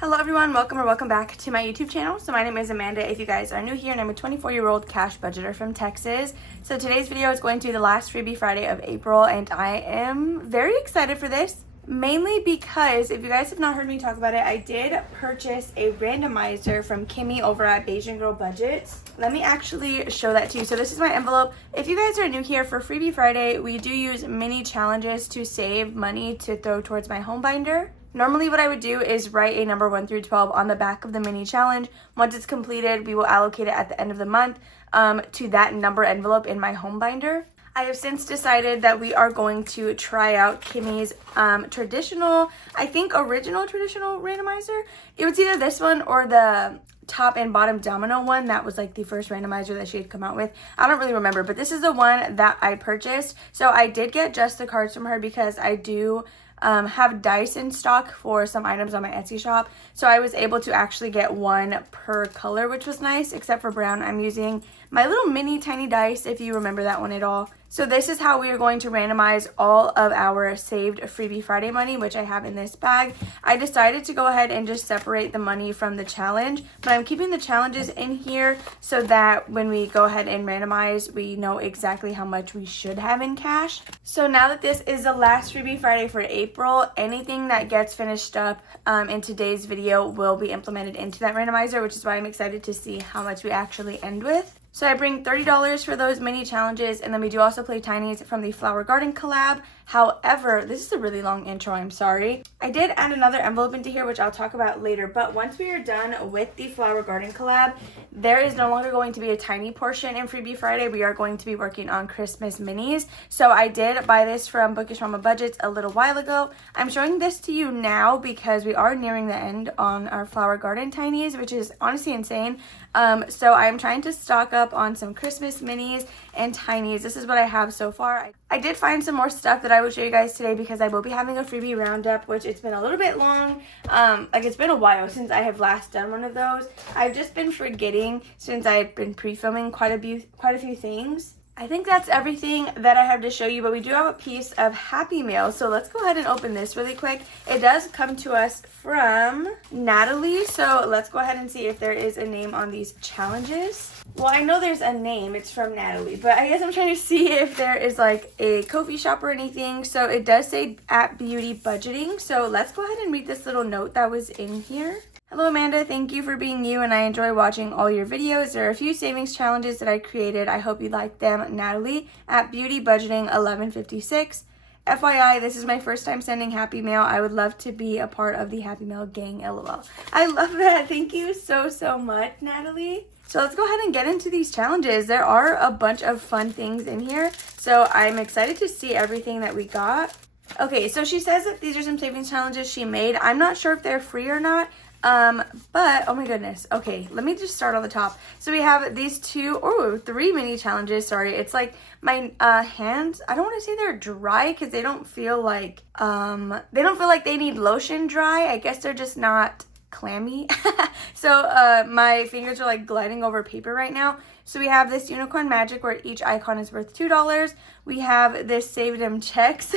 Hello everyone, welcome or welcome back to my YouTube channel. So my name is Amanda if you guys are new here, and I'm a 24-year-old cash budgeter from Texas. So today's video is going to be the last Freebie Friday of April, and I am very excited for this. Mainly because, if you guys have not heard me talk about it, I did purchase a randomizer from Kimmy over at Asian Girl Budgets. Let me actually show that to you. So this is my envelope. If you guys are new here, for Freebie Friday, we do use mini challenges to save money to throw towards my home binder. Normally what I would do is write a number 1 through 12 on the back of the mini challenge. Once it's completed, we will allocate it at the end of the month to that number envelope in my home binder. I have since decided that we are going to try out Kimmy's traditional, I think original traditional randomizer. It was either this one or the top and bottom domino one. That was like the first randomizer that she had come out with. I don't really remember, but this is the one that I purchased. So I did get just the cards from her because I do have dice in stock for some items on my Etsy shop. So I was able to actually get one per color, which was nice, except for brown. I'm using my little mini tiny dice, if you remember that one at all. So this is how we are going to randomize all of our saved Freebie Friday money, which I have in this bag. I decided to go ahead and just separate the money from the challenge, but I'm keeping the challenges in here so that when we go ahead and randomize, we know exactly how much we should have in cash. So now that this is the last Freebie Friday for April, anything that gets finished up in today's video will be implemented into that randomizer, which is why I'm excited to see how much we actually end with. So I bring $30 for those mini challenges, and then we do also play tinies from the Flower Garden collab. However, this is a really long intro, I'm sorry. I did add another envelope into here, which I'll talk about later, but once we are done with the Flower Garden collab, there is no longer going to be a tiny portion in Freebie Friday. We are going to be working on Christmas minis. So I did buy this from Bookish Mama Budgets a little while ago. I'm showing this to you now because we are nearing the end on our Flower Garden tinies, which is honestly insane. So I'm trying to stock up on some Christmas minis and tinies. This is what I have so far. I did find some more stuff that I will show you guys today because I will be having a freebie roundup, which it's been a little bit long. Like it's been a while since I have last done one of those. I've just been forgetting since I've been pre-filming quite a few things. I think that's everything that I have to show you, but we do have a piece of Happy Mail, so let's go ahead and open this really quick. It does come to us from Natalie, so let's go ahead and see if there is a name on these challenges. Well, I know there's a name, it's from Natalie, but I guess I'm trying to see if there is like a Ko-fi shop or anything. So it does say at Beauty Budgeting, so let's go ahead and read this little note that was in here. Hello Amanda, thank you for being you, and I enjoy watching all your videos. There are a few savings challenges that I created. I hope you like them. Natalie at Beauty Budgeting 1156. FYI, this is my first time sending Happy Mail. I would love to be a part of the Happy Mail gang, LOL. I love that. Thank you so much, Natalie. So let's go ahead and get into these challenges. There are a bunch of fun things in here, so I'm excited to see everything that we got. Okay, so she says that these are some savings challenges she made. I'm not sure if they're free or not. But oh my goodness. Okay, let me just start on the top. So we have these three mini challenges. Sorry, it's like my hands, I don't want to say they're dry because they don't feel like they need lotion dry. I guess they're just not clammy. So my fingers are like gliding over paper right now. So we have this Unicorn Magic where each icon is worth $2. We have this Save Them Checks.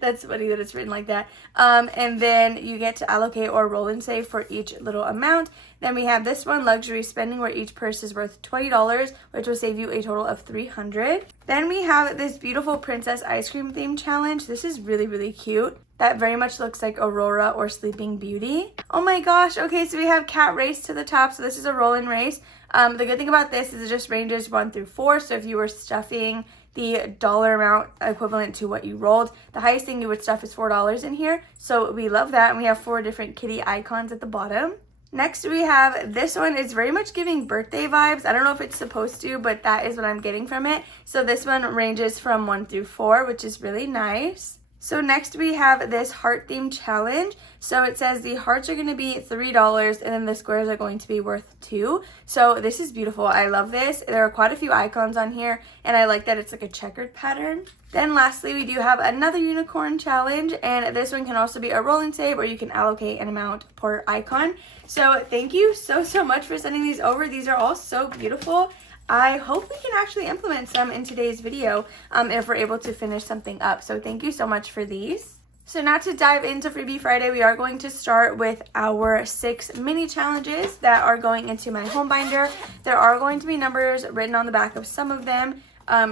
That's funny that it's written like that. And then you get to allocate or roll and save for each little amount. Then we have this one, Luxury Spending, where each purse is worth $20, which will save you a total of $300. Then we have this beautiful Princess Ice Cream theme challenge. This is really cute. That very much looks like Aurora or Sleeping Beauty. Oh my gosh. Okay, so we have Cat Race to the top. So this is a roll and race. The good thing about this is it just ranges 1 through 4. So if you were stuffing the dollar amount equivalent to what you rolled, the highest thing you would stuff is $4 in here. So we love that. And we have 4 different kitty icons at the bottom. Next we have this one. Is very much giving birthday vibes. I don't know if it's supposed to, but that is what I'm getting from it. So this one ranges from 1 through 4, which is really nice. So next we have this heart theme challenge. So it says the hearts are going to be $3 and then the squares are going to be worth $2. So this is beautiful. I love this. There are quite a few icons on here and I like that it's like a checkered pattern. Then lastly, we do have another unicorn challenge, and this one can also be a roll and save, or you can allocate an amount per icon. So thank you so much for sending these over. These are all so beautiful. I hope we can actually implement some in today's video if we're able to finish something up. So thank you so much for these. So now to dive into Freebie Friday, we are going to start with our 6 mini challenges that are going into my home binder. There are going to be numbers written on the back of some of them.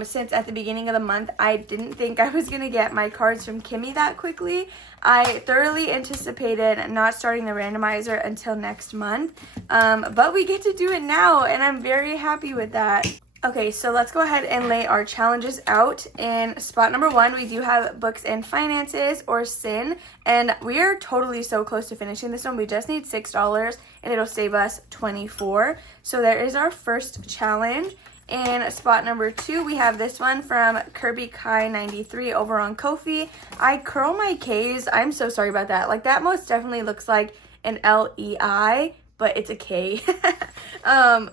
Since at the beginning of the month, I didn't think I was going to get my cards from Kimmy that quickly. I thoroughly anticipated not starting the randomizer until next month, but we get to do it now, and I'm very happy with that. Okay, so let's go ahead and lay our challenges out. In spot number 1, we do have Books and Finances, or SIN, and we are totally so close to finishing this one. We just need $6, and it'll save us $24. So there is our first challenge. In spot number 2, we have this one from Kirby Kai 93 over on Ko-fi. I curl my K's. I'm so sorry about that. Like, that most definitely looks like an L-E-I, but it's a K.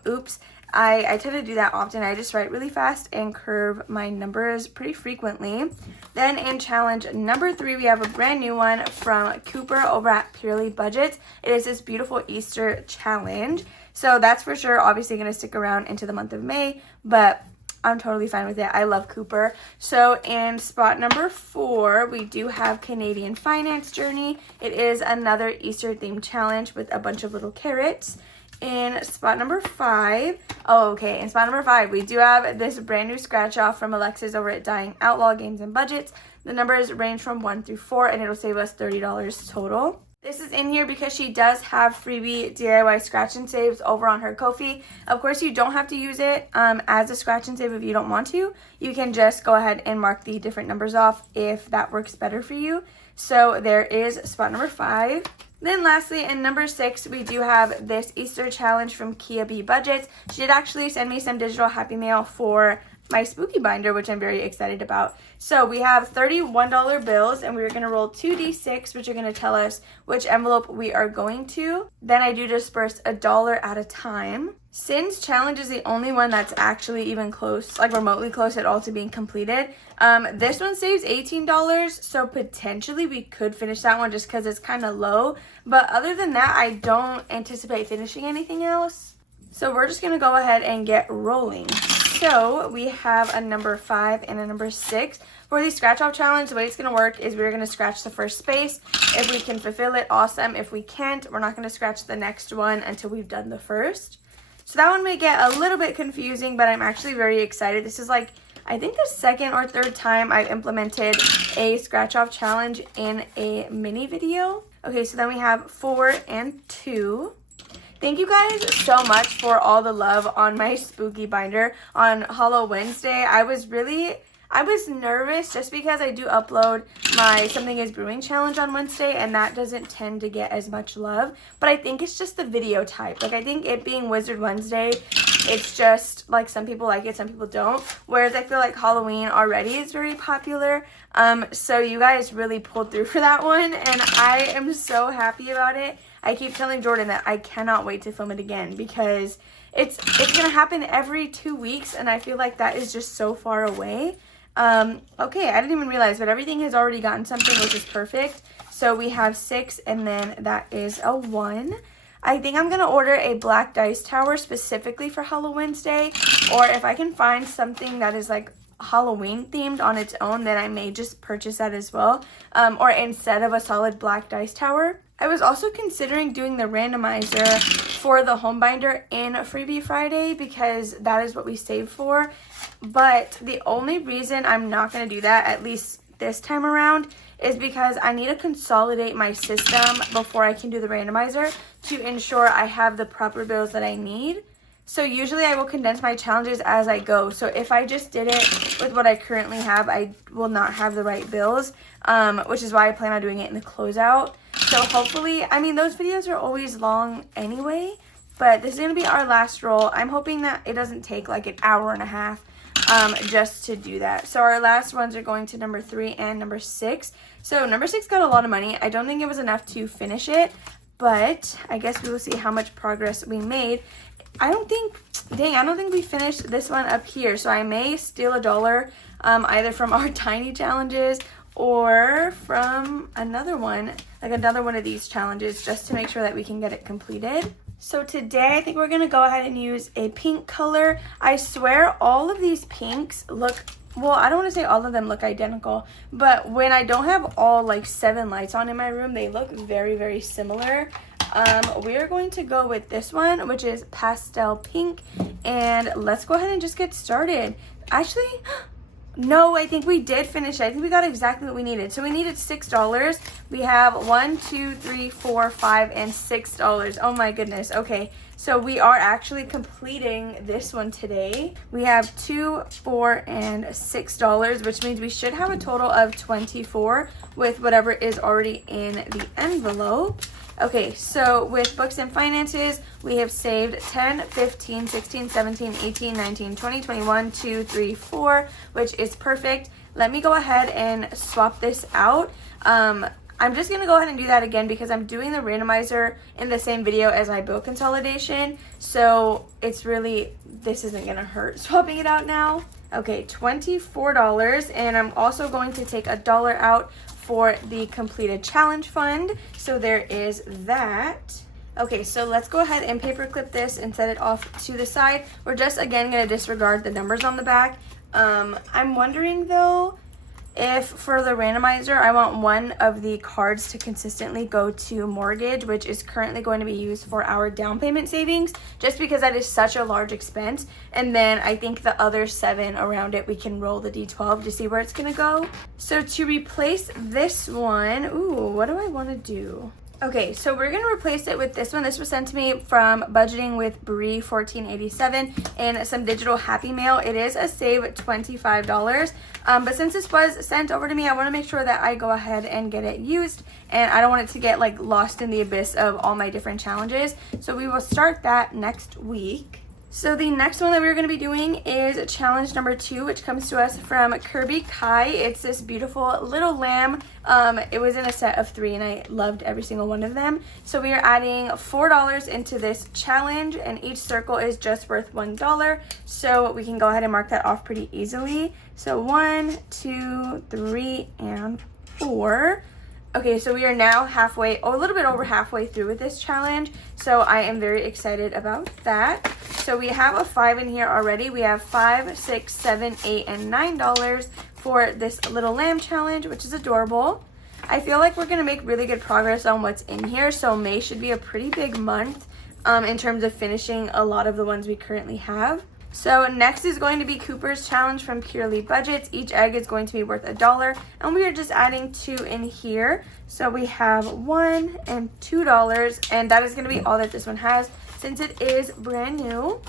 Oops. I tend to do that often. I just write really fast and curve my numbers pretty frequently. Then in challenge number 3, we have a brand new one from Cooper over at Purely Budgets. It is this beautiful Easter challenge. So that's for sure obviously going to stick around into the month of May, but I'm totally fine with it. I love Cooper. So in spot number 4, we do have Canadian Finance Journey. It is another Easter themed challenge with a bunch of little carrots. In spot number 5, in spot number 5, we do have this brand new scratch off from Alexis over at Dying Outlaw Games and Budgets. The numbers range from 1 through 4, and it'll save us $30 total. This is in here because she does have freebie DIY scratch and saves over on her Ko-fi. Of course, you don't have to use it as a scratch and save if you don't want to. You can just go ahead and mark the different numbers off if that works better for you. So there is spot number 5. Then lastly, in number 6, we do have this Easter challenge from Kia B Budgets. She did actually send me some digital happy mail for my spooky binder, which I'm very excited about. So we have $31 bills, and we're going to roll 2d6, which are going to tell us which envelope we are going to. Then I do disperse $1 at a time. Sin's challenge is the only one that's actually even close, like remotely close at all to being completed. This one saves $18, so potentially we could finish that one just because it's kind of low. But other than that, I don't anticipate finishing anything else. So we're just going to go ahead and get rolling. So we have a number 5 and a number 6. For the scratch off challenge, the way it's going to work is we're going to scratch the first space. If we can fulfill it, awesome. If we can't, we're not going to scratch the next one until we've done the first. So that one may get a little bit confusing, but I'm actually very excited. This is like, I think the 2nd or 3rd time I've implemented a scratch off challenge in a mini video. Okay, so then we have 4 and 2. Thank you guys so much for all the love on my spooky binder on Hollow Wednesday. I was nervous just because I do upload my Something is Brewing challenge on Wednesday, and that doesn't tend to get as much love. But I think it's just the video type. Like, I think it being Wizard Wednesday, it's just like some people like it, some people don't. Whereas I feel like Halloween already is very popular. So you guys really pulled through for that one, and I am so happy about it. I keep telling Jordan that I cannot wait to film it again because it's gonna happen every 2 weeks, and I feel like that is just so far away. Okay, I didn't even realize, but everything has already gotten something, which is perfect. So we have 6, and then that is a 1. I think I'm gonna order a black dice tower specifically for Hollow Wednesday, or if I can find something that is like Halloween themed on its own, then I may just purchase that as well, or instead of a solid black dice tower. I was also considering doing the randomizer for the home binder in Freebie Friday because that is what we saved for. But the only reason I'm not going to do that, at least this time around, is because I need to consolidate my system before I can do the randomizer to ensure I have the proper bills that I need. So usually I will condense my challenges as I go. So if I just did it with what I currently have, I will not have the right bills, which is why I plan on doing it in the closeout. So hopefully, I mean, those videos are always long anyway, but this is going to be our last roll. I'm hoping that it doesn't take like an hour and a half just to do that. So our last ones are going to number 3 and number 6. So number 6 got a lot of money. I don't think it was enough to finish it, but I guess we will see how much progress we made. I don't think we finished this one up here, so I may steal $1 either from our tiny challenges or from another one of these challenges, just to make sure that we can get it completed. So today I think we're going to go ahead and use a pink color. I swear all of these pinks look well, I don't want to say all of them look identical, but when I don't have all like 7 lights on in my room, they look very, very similar. We are going to go with this one, which is pastel pink, and let's go ahead and just get started. Actually, no, I think we did finish it. I think we got exactly what we needed. So we needed $6. We have 1, 2, 3, 4, 5, and $6. Oh my goodness. Okay, so we are actually completing this one today. We have 2, 4, and $6, which means we should have a total of 24 with whatever is already in the envelope. Okay, so with books and finances, we have saved 10, 15, 16, 17, 18, 19, 20, 21, 2, 3, 4, which is perfect. Let me go ahead and swap this out. I'm just going to go ahead and do that again because I'm doing the randomizer in the same video as my bill consolidation. So it's really, this isn't going to hurt swapping it out now. Okay, $24, and I'm also going to take $1 out for the completed challenge fund. So there is that. Okay, so let's go ahead and paperclip this and set it off to the side. We're just again going to disregard the numbers on the back. I'm wondering though, if for the randomizer, I want one of the cards to consistently go to mortgage, which is currently going to be used for our down payment savings, just because that is such a large expense. And then I think the other 7 around it, we can roll the D12 to see where it's going to go. So to replace this one, ooh, what do I want to do? Okay, so we're going to replace it with this one. This was sent to me from Budgeting with Brie 1487 and some digital Happy Mail. It is a save $25. But since this was sent over to me, I want to make sure that I go ahead and get it used. And I don't want it to get like lost in the abyss of all my different challenges. So we will start that next week. So the next one that we're going to be doing is challenge number 2, which comes to us from Kirby Kai. It's this beautiful little lamb. It was in a set of 3 and I loved every single one of them. So we are adding $4 into this challenge, and each circle is just worth $1. So we can go ahead and mark that off pretty easily. So 1, 2, 3, and 4. Okay, so we are now halfway, a little bit over halfway through with this challenge. So I am very excited about that. So we have a 5 in here already. We have $5, $6, $7, $8, and $9 for this little lamb challenge, which is adorable. I feel like we're going to make really good progress on what's in here. So May should be a pretty big month in terms of finishing a lot of the ones we currently have. So next is going to be Cooper's challenge from Purely Budgets. Each egg is going to be worth $1, and we are just adding 2 in here. So we have $1 and $2, and that is going to be all that this one has since it is brand new.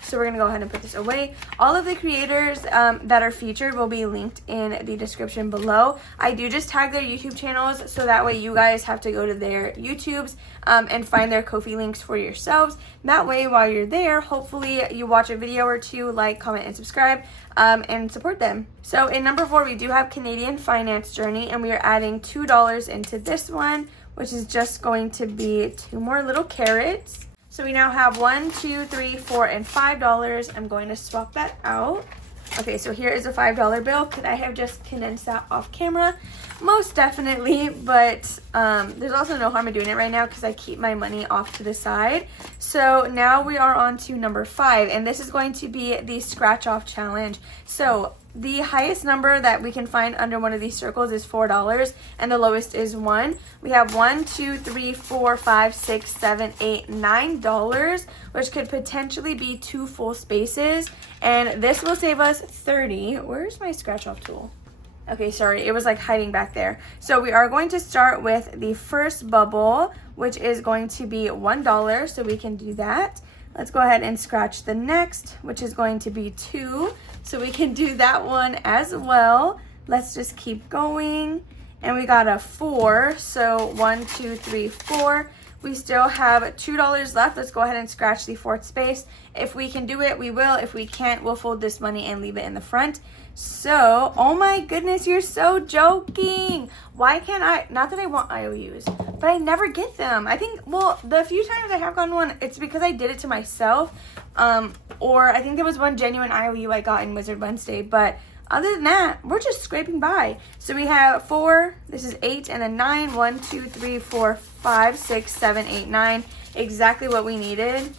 So we're going to go ahead and put this away. All of the creators that are featured will be linked in the description below. I do just tag their YouTube channels, so that way you guys have to go to their YouTubes and find their Ko-fi links for yourselves. That way, while you're there, hopefully you watch a video or 2, like, comment, and subscribe, and support them. So in number 4, we do have Canadian Finance Journey, and we are adding $2 into this one, which is just going to be 2 more little carrots. So we now have $1, $2, $3, $4, and $5. I'm going to swap that out. Okay, so here is a $5 bill. Could I have just condensed that off camera? Most definitely, but there's also no harm in doing it right now because I keep my money off to the side. So now we are on to number 5, and this is going to be the scratch off challenge. So the highest number that we can find under one of these circles is $4, and the lowest is 1. We have 1, 2, 3, 4, 5, 6, 7, 8, $9, which could potentially be 2 full spaces, and this will save us 30. Where's my scratch off tool? Okay, sorry, it was like hiding back there. So we are going to start with the first bubble, which is going to be $1, so we can do that. Let's go ahead and scratch the next, which is going to be 2. So we can do that one as well. Let's just keep going. And we got a 4. So 1, 2, 3, 4. We still have $2 left. Let's go ahead and scratch the 4th space. If we can do it, we will. If we can't, we'll fold this money and leave it in the front. So, oh my goodness, you're so joking. Why can't I? Not that I want IOUs, but I never get them. I think, well, the few times I have gotten one, it's because I did it to myself. Or I think there was one genuine IOU I got in Wizard Wednesday. But other than that, we're just scraping by. So we have 4, this is 8, and then 9. 1, 2, 3, 4, 5, 6, 7, 8, 9. Exactly what we needed.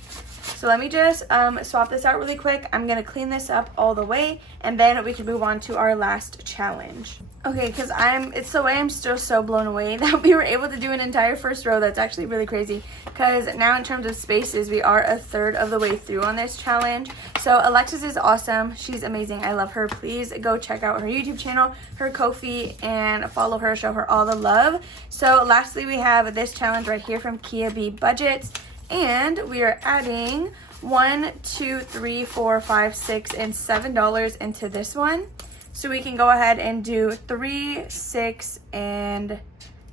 So let me just swap this out really quick. I'm gonna clean this up all the way, and then we can move on to our last challenge. Okay, because it's the way I'm still so blown away that we were able to do an entire first row. That's actually really crazy, because now in terms of spaces, we are a third of the way through on this challenge. So Alexis is awesome. She's amazing. I love her. Please go check out her YouTube channel, her Ko-fi, and follow her, show her all the love. So lastly, we have this challenge right here from Kia B Budgets, and we are adding $1, $2, $3, $4, $5, $6, and $7 into this one. So we can go ahead and do 3, 6, and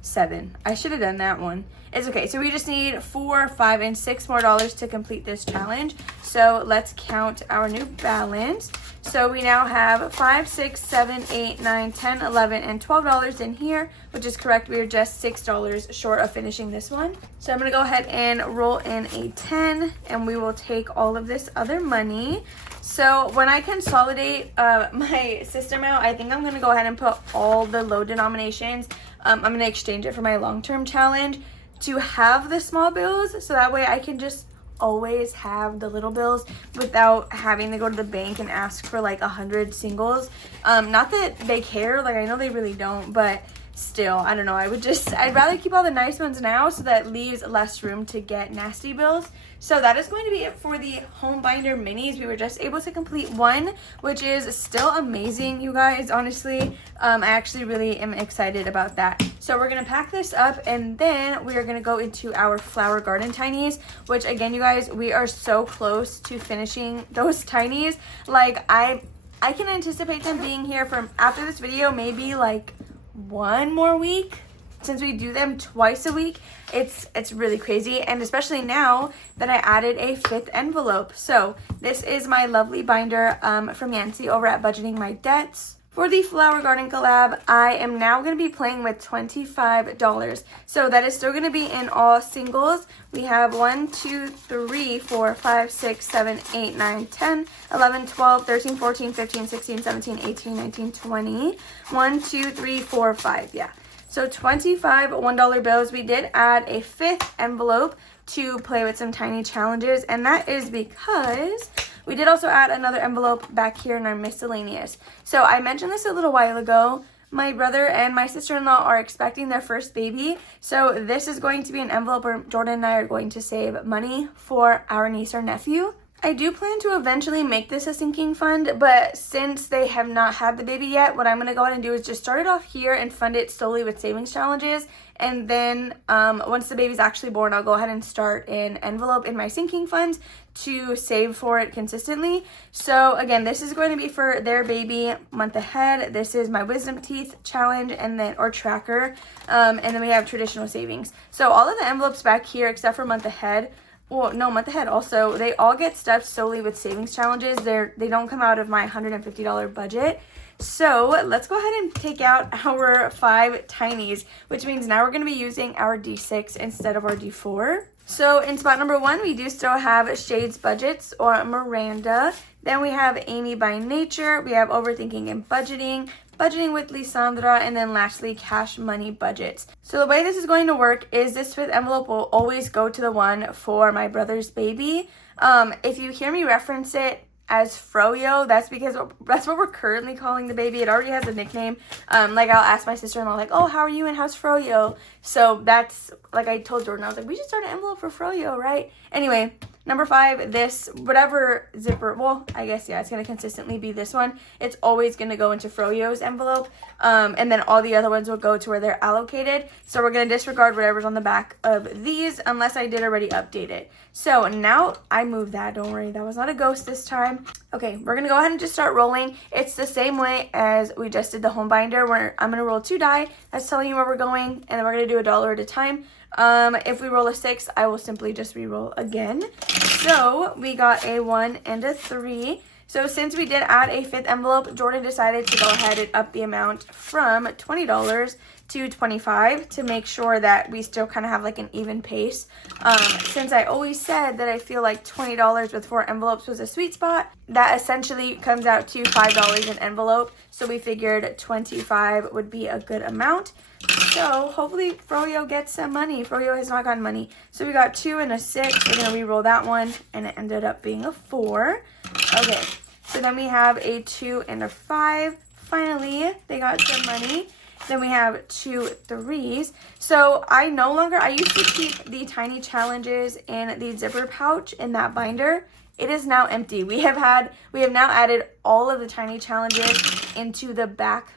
7. I should have done that one. It's okay. So we just need $4, $5, and $6 more to complete this challenge. So let's count our new balance. So we now have $5, $6, $7, $8, $9, $10, $11, and $12 in here, which is correct. We are just $6 short of finishing this one. So I'm going to go ahead and roll in a 10, and we will take all of this other money. So when I consolidate my system out, I think I'm going to go ahead and put all the low denominations. I'm going to exchange it for my long-term challenge to have the small bills, so that way I can just always have the little bills without having to go to the bank and ask for like 100 singles. Not that they care, like I know they really don't, but still, I don't know, I'd rather keep all the nice ones now, so that leaves less room to get nasty bills. So that is going to be it for the home binder minis. We were just able to complete one, which is still amazing, you guys. Honestly, I actually really am excited about that. So we're going to pack this up, and then we are going to go into our flower garden tinies, which again, you guys, we are so close to finishing those tinies. Like I can anticipate them being here from after this video, maybe like 1 more week. Since we do them twice a week, it's really crazy, and especially now that I added a 5th envelope. So this is my lovely binder from Yancy over at Budgeting My Debts. For the flower garden collab, I am now going to be playing with $25. So that is still going to be in all singles. We have 1, 2, 3, 4, 5, 6, 7, 8, 9, 10, 11, 12, 13, 14, 15, 16, 17, 18, 19, 20. 1, 2, 3, 4, 5. Yeah. So 25 $1 bills. We did add a 5th envelope to play with some tiny challenges, and that is because we did also add another envelope back here in our miscellaneous. So I mentioned this a little while ago. My brother and my sister-in-law are expecting their first baby. So this is going to be an envelope where Jordan and I are going to save money for our niece or nephew. I do plan to eventually make this a sinking fund, but since they have not had the baby yet, what I'm going to go ahead and do is just start it off here and fund it solely with savings challenges. And then once the baby's actually born, I'll go ahead and start an envelope in my sinking funds to save for it consistently. So again, this is going to be for their baby month ahead. This is my wisdom teeth challenge or tracker. And then we have traditional savings. So all of the envelopes back here, except for month ahead, well, no, month ahead also, they all get stuffed solely with savings challenges. They don't come out of my $150 budget. So let's go ahead and take out our 5 tinies, which means now we're going to be using our D6 instead of our D4. So in spot number 1, we do still have Shades Budgets or Miranda. Then we have Amy by Nature. We have Overthinking and Budgeting. Budgeting with Lisandra, and then lastly, Cash Money Budgets. So the way this is going to work is this 5th envelope will always go to the one for my brother's baby. If you hear me reference it as Froyo, that's because that's what we're currently calling the baby. It already has a nickname. Like I'll ask my sister-in-law, like, oh, how are you and how's Froyo? So that's, like I told Jordan, I was like, we should start an envelope for Froyo, right? Anyway, number 5, this, whatever zipper, well, I guess, yeah, it's going to consistently be this one. It's always going to go into Froyo's envelope, and then all the other ones will go to where they're allocated. So we're going to disregard whatever's on the back of these, unless I did already update it. So now I moved that, don't worry, that was not a ghost this time. Okay, we're going to go ahead and just start rolling. It's the same way as we just did the home binder, where I'm going to roll 2 die. That's telling you where we're going, and then we're going to do $1 at a time. If we roll a 6, I will simply just re-roll again. So we got a 1 and a 3. So since we did add a 5th envelope, Jordan decided to go ahead and up the amount from $20 to $25 to make sure that we still kind of have like an even pace. Since I always said that I feel like $20 with 4 envelopes was a sweet spot, that essentially comes out to $5 an envelope. So we figured 25 would be a good amount. So hopefully Froyo gets some money. Froyo has not gotten money. So we got 2 and a 6. We're going to re-roll that one, and it ended up being a 4. Okay, so then we have a 2 and a 5. Finally, they got some money. Then we have 2 3s. So I used to keep the tiny challenges in the zipper pouch in that binder. It is now empty. We have now added all of the tiny challenges into the back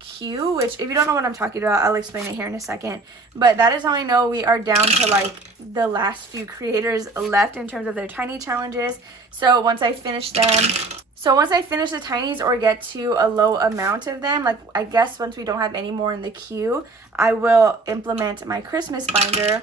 queue, which if you don't know what I'm talking about, I'll explain it here in a second. But that is how I know we are down to like the last few creators left in terms of their tiny challenges. So once I finish the tinies or get to a low amount of them, like I guess once we don't have any more in the queue, I will implement my Christmas binder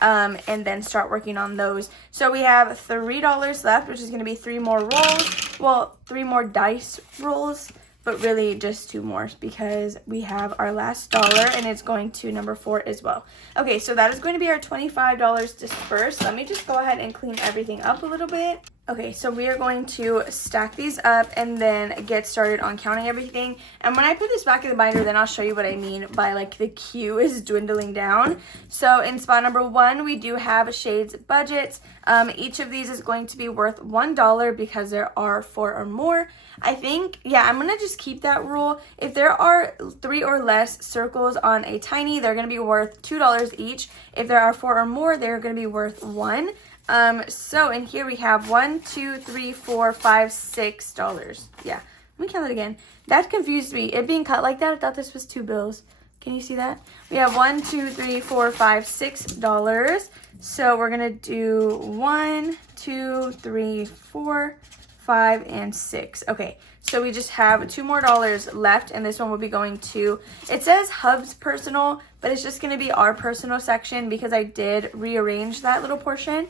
and then start working on those. So we have $3 left, which is going to be 3 more rolls. Well, 3 more dice rolls, but really just 2 more because we have our last dollar and it's going to number 4 as well. Okay, so that is going to be our $25 dispersed. Let me just go ahead and clean everything up a little bit. Okay, so we are going to stack these up and then get started on counting everything. And when I put this back in the binder, then I'll show you what I mean by like the queue is dwindling down. So in spot number 1, we do have Shades Budgets. Each of these is going to be worth $1 because there are 4 or more. I think, yeah, I'm going to just keep that rule. If there are 3 or less circles on a tiny, they're going to be worth $2 each. If there are 4 or more, they're going to be worth $1. So in here we have $1, $2, $3, $4, $5, $6. Yeah, let me count it again. That confused me. It being cut like that, I thought this was 2 bills. Can you see that? We have $1, $2, $3, $4, $5, $6. So we're gonna do 1, 2, 3, 4, 5, and 6. Okay, so we just have 2 more dollars left, and this one will be going to, it says Hub's personal, but it's just going to be our personal section because I did rearrange that little portion.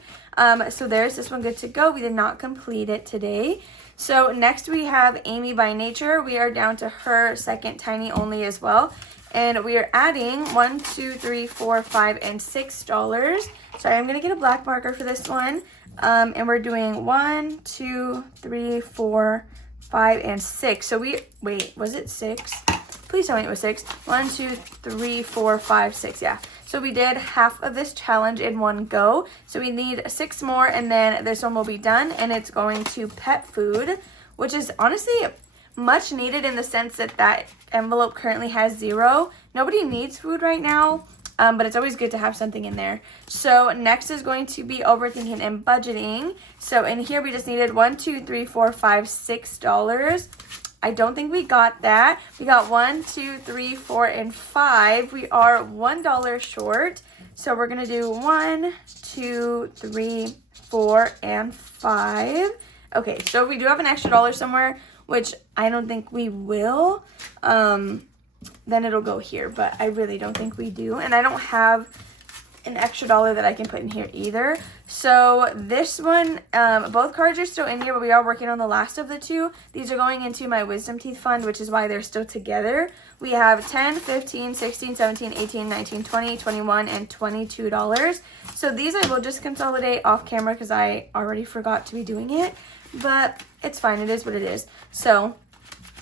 So there's this one good to go. We did not complete it today. So next we have Amy by Nature. We are down to her second tiny only as well. And we are adding $1, 2, 3, 4, 5, and $6. Sorry, I'm going to get a black marker for this one. And we're doing 1, 2, 3, 4, 5, and 6. So wait, was it 6? Please tell me it was 6. 1, 2, 3, 4, 5, 6. Yeah. So we did half of this challenge in one go. So we need 6 more, and then this one will be done. And it's going to pet food, which is honestly much needed in the sense that that envelope currently has 0. Nobody needs food right now, but it's always good to have something in there. So next is going to be overthinking and budgeting. So in here we just needed $1, 2, 3, 4, 5, $6. I don't think we got that. We got 1, 2, 3, 4, and 5. We are $1 short. So we're going to do 1, 2, 3, 4, and 5. Okay, so we do have an extra dollar somewhere, which I don't think we will. Then it'll go here, but I really don't think we do. And I don't have an extra dollar that I can put in here either. So this one, both cards are still in here, but we are working on the last of the 2. These are going into my wisdom teeth fund, which is why they're still together. We have 10, 15, 16, 17, 18, 19, 20, 21, and $22. So these I will just consolidate off camera because I already forgot to be doing it, but it's fine. It is what it is. So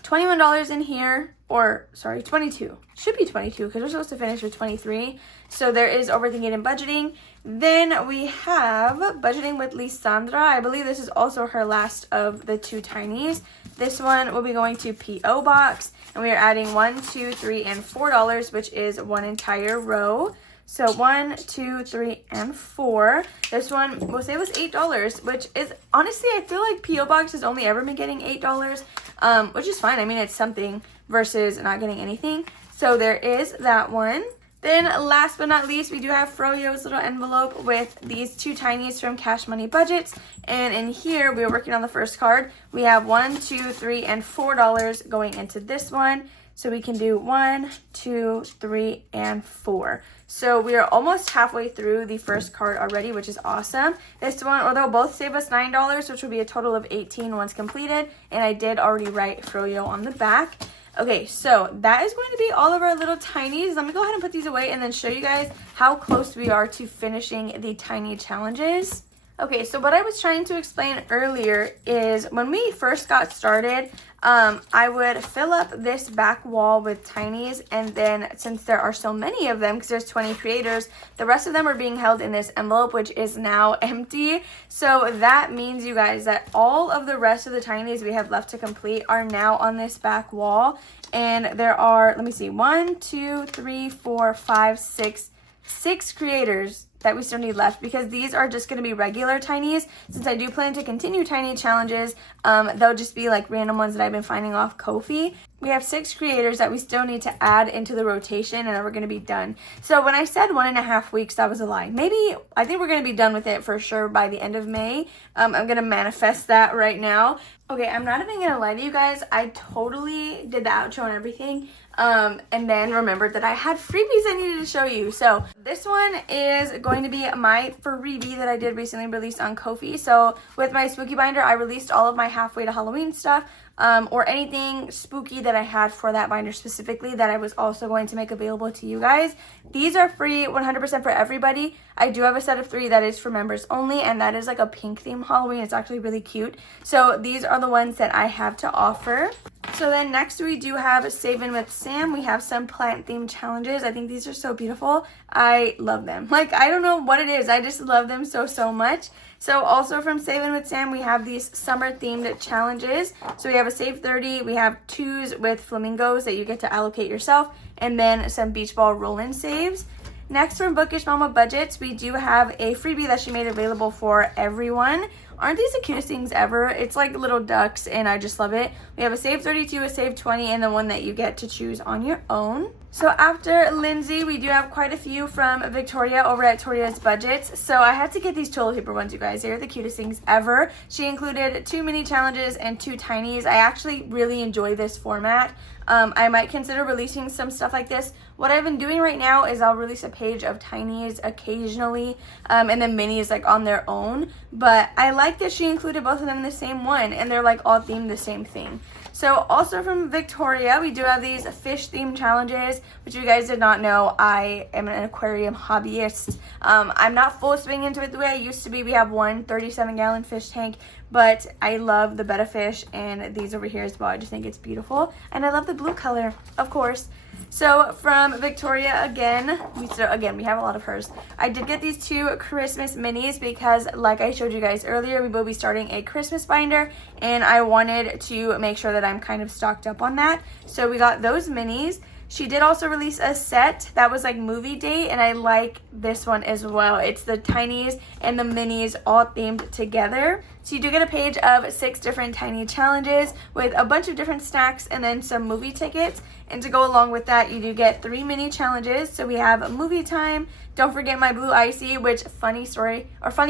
$21 in here, or sorry, 22. Should be 22 because we're supposed to finish with 23. So there is overthinking and budgeting. Then we have budgeting with Lisandra. I believe this is also her last of the 2 tinies. This one will be going to P.O. Box, and we are adding $1, 2, 3, and $4, which is 1 entire row. So 1, 2, 3, and 4. This one, we'll say it was $8, which is, honestly, I feel like P.O. Box has only ever been getting $8, which is fine. I mean, it's something versus not getting anything. So there is that one. Then last but not least, we do have Froyo's little envelope with these 2 tinies from Cash Money Budgets. And in here, we are working on the first card. We have 1, 2, 3, and $4 going into this one. So we can do 1, 2, 3, and 4. So we are almost halfway through the first card already, which is awesome. This one, although both save us $9, which will be a total of 18 once completed. And I did already write Froyo on the back. Okay, so that is going to be all of our little tinies. Let me go ahead and put these away and then show you guys how close we are to finishing the tiny challenges. Okay, so what I was trying to explain earlier is when we first got started, I would fill up this back wall with tinies, and then since there are so many of them, because there's 20 creators, the rest of them are being held in this envelope, which is now empty. So that means, you guys, that all of the rest of the tinies we have left to complete are now on this back wall. And there are, let me see, 1, 2, 3, 4, 5, 6 creators that we still need left, because these are just going to be regular tinies. Since I do plan to continue tiny challenges, they'll just be like random ones that I've been finding off Ko-fi. We have 6 creators that we still need to add into the rotation, and then we're going to be done. So when I said 1.5 weeks, that was a lie. I think we're going to be done with it for sure by the end of May. I'm going to manifest that right now. Okay, I'm not even going to lie to you guys. I totally did the outro and everything. And then remembered that I had freebies I needed to show you. So this one is going to be my freebie that I did recently release on Ko-fi. So with my spooky binder, I released all of my halfway to Halloween stuff, or anything spooky that I had for that binder specifically that I was also going to make available to you guys. These are free 100% for everybody. I do have a set of 3 that is for members only, and that is like a pink theme Halloween. It's actually really cute. So these are the ones that I have to offer. So then next we do have Saving with Sam. We have some plant themed challenges. I think these are so beautiful. I love them. Like, I don't know what it is. I just love them so much. So also from Saving with Sam, we have these summer themed challenges. So we have a Save 30. We have 2s with flamingos that you get to allocate yourself, and then some beach ball roll-in saves. Next, from Bookish Mama Budgets, we do have a freebie that she made available for everyone. Aren't these the cutest things ever? It's like little ducks, and I just love it. We have a Save 32, a Save 20, and the one that you get to choose on your own. So after Lindsay, we do have quite a few from Victoria over at Toria's Budgets. So I had to get these toilet paper ones, you guys. They're the cutest things ever. She included 2 mini challenges and 2 tinies. I actually really enjoy this format. I might consider releasing some stuff like this. What I've been doing right now is I'll release a page of tinies occasionally, and then minis like on their own. But I like that she included both of them in the same one, and they're like all themed the same thing. So also from Victoria, we do have these fish themed challenges, which you guys did not know, I am an aquarium hobbyist. I'm not full swing into it the way I used to be. We have one 37-gallon fish tank, but I love the betta fish and these over here as well. I just think it's beautiful, and I love the blue color, of course. So from Victoria, again, we have a lot of hers. I did get these 2 Christmas minis because, like I showed you guys earlier, we will be starting a Christmas binder, and I wanted to make sure that I'm kind of stocked up on that. So we got those minis. She did also release a set that was like movie date, and I like this one as well. It's the tinies and the minis all themed together. So you do get a page of 6 different tiny challenges with a bunch of different snacks and then some movie tickets. And to go along with that, you do get 3 mini challenges. So we have a movie time. Don't forget my blue icy, which funny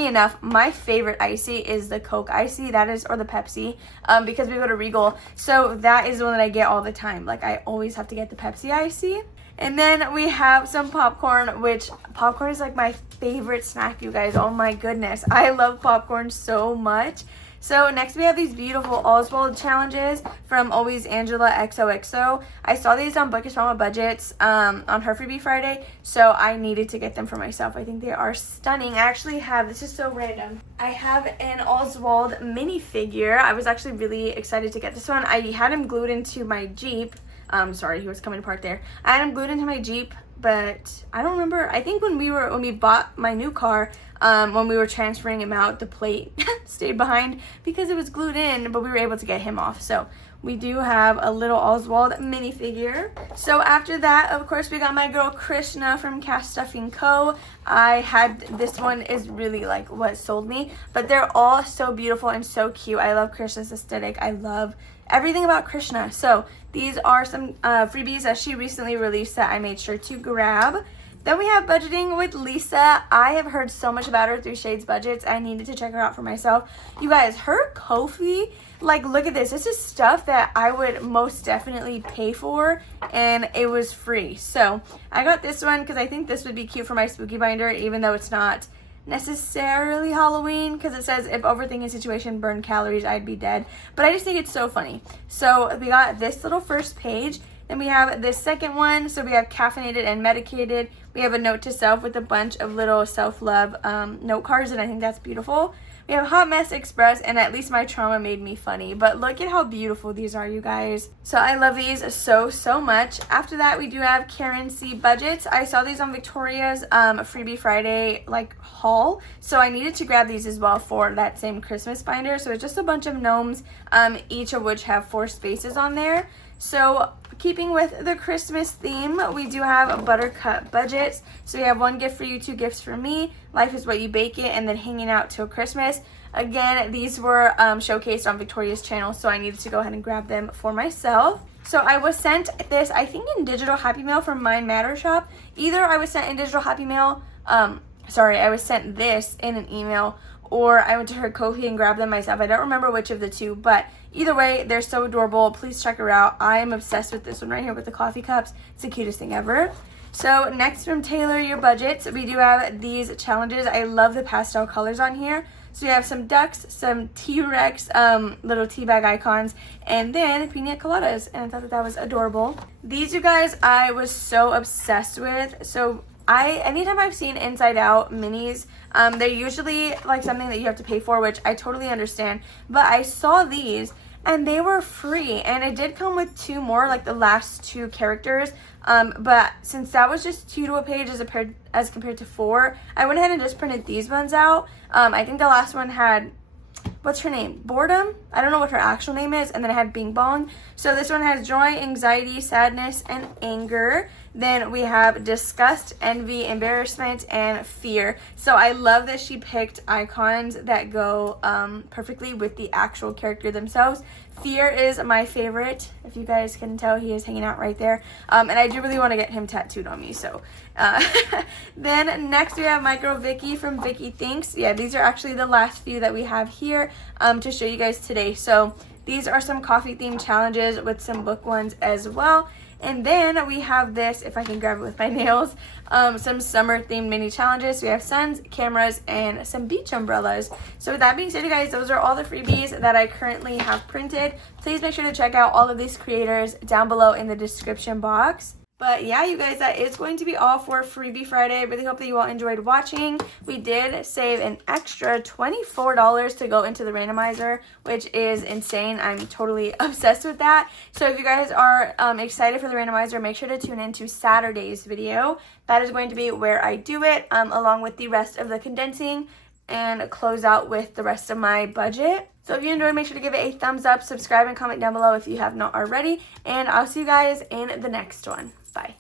enough, my favorite icy is the Coke icy, or the Pepsi, because we go to Regal. So that is the one that I get all the time. Like, I always have to get the Pepsi icy. And then we have some popcorn, which popcorn is like my favorite snack, you guys. Oh my goodness. I love popcorn so much. So next we have these beautiful Oswald challenges from Always Angela XOXO. I saw these on Bookish Mama Budgets on her Freebie Friday, so I needed to get them for myself. I think they are stunning. I actually have, this is so random, I have an Oswald minifigure. I was actually really excited to get this one. I had him glued into my Jeep. Sorry, he was coming apart there. I had him glued into my Jeep, but I don't remember. I think when we bought my new car, when we were transferring him out, the plate stayed behind because it was glued in, but we were able to get him off. So we do have a little Oswald minifigure. So after that, of course, we got my girl Krishna from Cash Stuffing Co. This one is really like what sold me, but they're all so beautiful and so cute. I love Krishna's aesthetic. I love everything about Krishna. So these are some freebies that she recently released that I made sure to grab. Then we have Budgeting with Lisa. I have heard so much about her through Shades Budgets. I needed to check her out for myself. You guys, her Ko-fi, like, look at this. This is stuff that I would most definitely pay for, and it was free. So I got this one because I think this would be cute for my spooky binder, even though it's not necessarily Halloween, because it says if overthinking situation burned calories, I'd be dead. But I just think it's so funny. So we got this little first page. Then we have this second one. So we have caffeinated and medicated. We have a note to self with a bunch of little self-love note cards, and I think that's beautiful. We have Hot Mess Express, and At Least My Trauma Made Me Funny. But look at how beautiful these are, you guys. So I love these so much. After that, we do have Karen C Budgets. I saw these on Victoria's Freebie Friday haul. So I needed to grab these as well for that same Christmas binder. So it's just a bunch of gnomes, each of which have 4 spaces on there. So keeping with the Christmas theme, we do have Buttercup Budgets. So we have 1 gift for you, 2 gifts for me, Life is What You Bake It, and then Hanging Out Till Christmas. Again, these were showcased on Victoria's channel, so I needed to go ahead and grab them for myself. So I was sent this, I think, in digital Happy Mail from Mind Matter Shop. Either I was sent in digital Happy Mail, I was sent this in an email, or I went to her Kofi and grabbed them myself. I don't remember which of the two, but either way, they're so adorable. Please check her out. I am obsessed with this one right here with the coffee cups. It's the cutest thing ever. So next from Tailor Your Budgets, we do have these challenges. I love the pastel colors on here. So we have some ducks, some T-Rex, little tea bag icons, and then pina coladas. And I thought that was adorable. These, you guys, I was so obsessed with. So anytime I've seen Inside Out minis, they're usually like something that you have to pay for, which I totally understand. But I saw these and they were free, and it did come with 2 more, like the last 2 characters. But since that was just 2 to a page as compared to 4, I went ahead and just printed these ones out. I think the last one had, what's her name? Boredom? I don't know what her actual name is. And then it had Bing Bong. So this one has joy, anxiety, sadness, and anger. Then we have disgust, envy, embarrassment, and fear. So I love that she picked icons that go perfectly with the actual character themselves. Fear is my favorite. If you guys can tell, he is hanging out right there. And I do really want to get him tattooed on me. So then next we have Micro Vicky from Vicky Thinks. Yeah, these are actually the last few that we have here to show you guys today. So these are some coffee themed challenges with some book ones as well. And then we have this, if I can grab it with my nails, some summer themed mini challenges. We have suns, cameras, and some beach umbrellas. So with that being said, you guys, those are all the freebies that I currently have printed. Please make sure to check out all of these creators down below in the description box. But yeah, you guys, that is going to be all for Freebie Friday. I really hope that you all enjoyed watching. We did save an extra $24 to go into the randomizer, which is insane. I'm totally obsessed with that. So if you guys are excited for the randomizer, make sure to tune into Saturday's video. That is going to be where I do it, along with the rest of the condensing, and close out with the rest of my budget. So if you enjoyed, make sure to give it a thumbs up, subscribe, and comment down below if you have not already. And I'll see you guys in the next one.